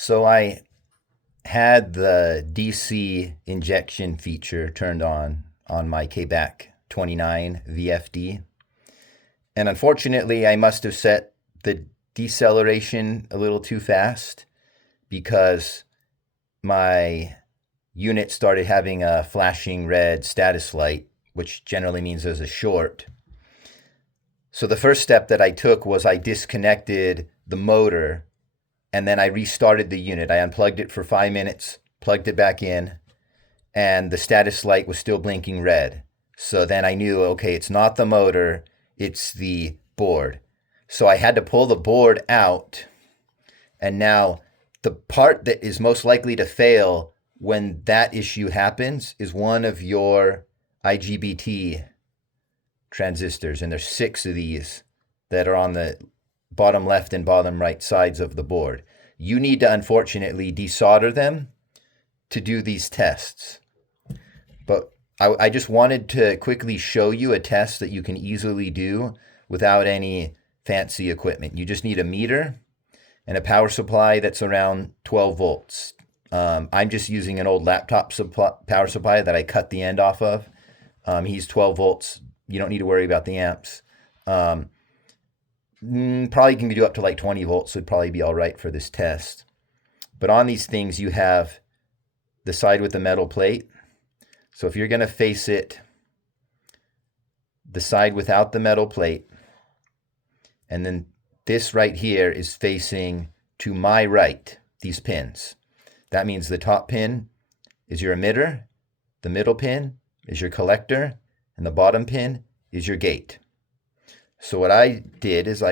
So I had the DC injection feature turned on my KBAC 29 VFD. And unfortunately, I must have set the deceleration a little too fast because my unit started having a flashing red status light, which generally means there's a short. So the first step that I took was I disconnected the motor and then I restarted the unit. I unplugged it for 5 minutes, plugged it back in, and the status light was still blinking red. So then I knew, okay, it's not the motor, it's the board. So I had to pull the board out, and now the part that is most likely to fail when that issue happens is one of your IGBT transistors, and there's 6 of these that are on the bottom left and bottom right sides of the board. You need to unfortunately desolder them to do these tests. But I just wanted to quickly show you a test that you can easily do without any fancy equipment. You just need a meter and a power supply that's around 12 volts. I'm just using an old laptop power supply that I cut the end off of. He's 12 volts. You don't need to worry about the amps. Probably can do up to like 20 volts would probably be all right for this test. But on these things, you have the side with the metal plate. So if you're going to face it, the side without the metal plate, and then this right here is facing to my right, these pins. That means the top pin is your emitter, the middle pin is your collector, and the bottom pin is your gate. So what I did is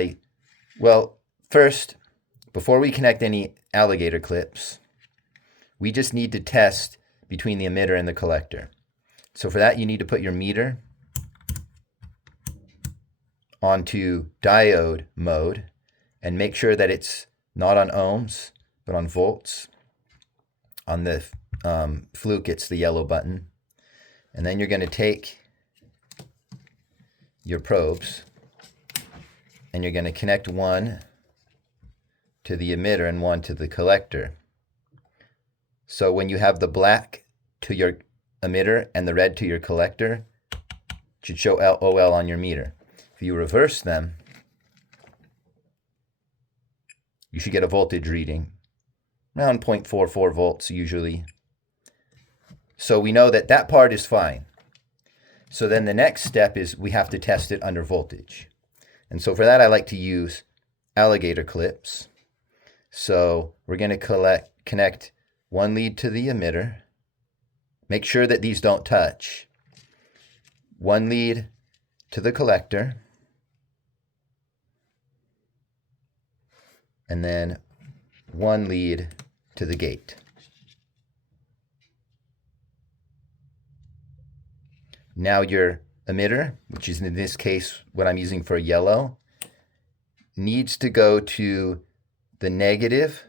first, before we connect any alligator clips, we just need to test between the emitter and the collector. So for that, you need to put your meter onto diode mode and make sure that it's not on ohms, but on volts. On the fluke, it's the yellow button. And then you're going to take your probes and you're going to connect one to the emitter and one to the collector. So when you have the black to your emitter and the red to your collector, it should show LOL on your meter. If you reverse them, you should get a voltage reading, around 0.44 volts usually. So we know that that part is fine. So then the next step is we have to test it under voltage. And so for that, I like to use alligator clips. So we're going to connect one lead to the emitter. Make sure that these don't touch. One lead to the collector. And then one lead to the gate. Now your emitter, which is in this case what I'm using for yellow, needs to go to the negative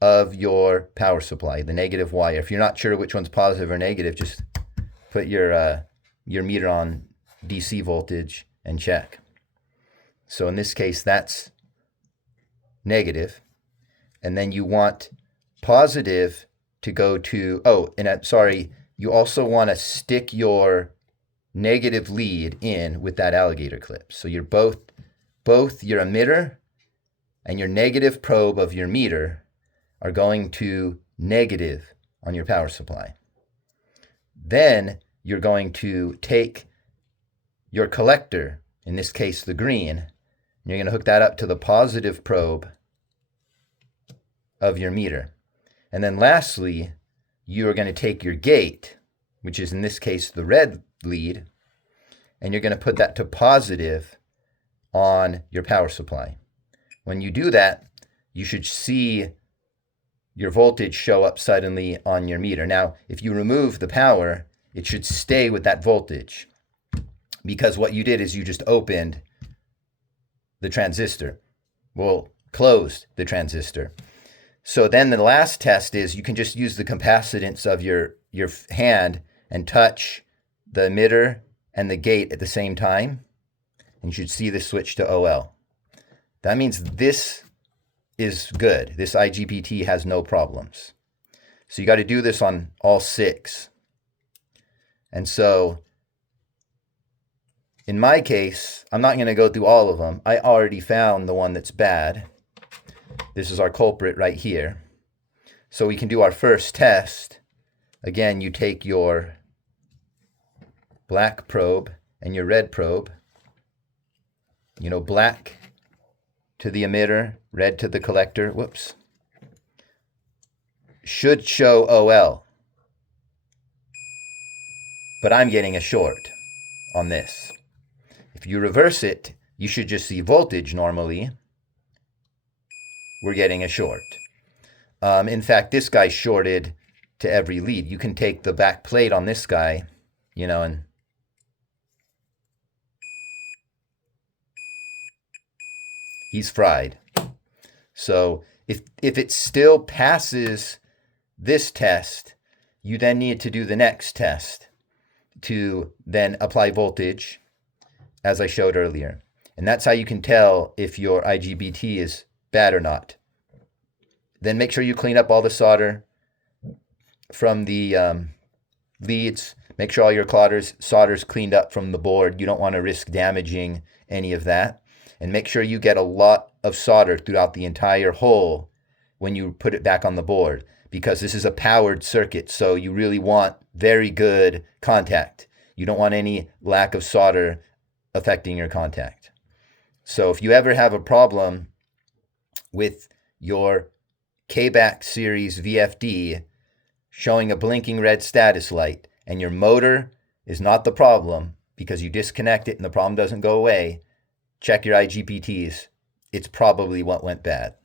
of your power supply, the negative wire. If you're not sure which one's positive or negative, just put your meter on DC voltage and check. So in this case, that's negative. And then you want positive to go to, you also want to stick your negative lead in with that alligator clip. So you're both your emitter and your negative probe of your meter are going to negative on your power supply. Then you're going to take your collector, in this case the green, and you're going to hook that up to the positive probe of your meter. And then lastly, you are going to take your gate, which is in this case the red lead, and you're going to put that to positive on your power supply. When you do that, you should see your voltage show up suddenly on your meter. Now, if you remove the power, it should stay with that voltage because what you did is you just opened the transistor. Well, closed the transistor. So then the last test is you can just use the capacitance of your hand and touch the emitter and the gate at the same time. And you should see the switch to OL. That means this is good. This IGBT has no problems. So you got to do this on all 6. And so in my case, I'm not going to go through all of them. I already found the one that's bad. This is our culprit right here. So we can do our first test. Again, you take your black probe and your red probe. You know, black to the emitter, red to the collector. Whoops. Should show OL. But I'm getting a short on this. If you reverse it, you should just see voltage normally. We're getting a short. In fact, this guy's shorted to every lead. You can take the back plate on this guy, you know, and he's fried. So if it still passes this test, you then need to do the next test to then apply voltage, as I showed earlier. And that's how you can tell if your IGBT is bad or not. Then make sure you clean up all the solder from the leads. Make sure all your solder's cleaned up from the board. You don't want to risk damaging any of that. And make sure you get a lot of solder throughout the entire hole when you put it back on the board, because this is a powered circuit, so you really want very good contact. You don't want any lack of solder affecting your contact. So if you ever have a problem with your KBAC series VFD showing a blinking red status light and your motor is not the problem because you disconnect it and the problem doesn't go away, check your IGBTs. It's probably what went bad.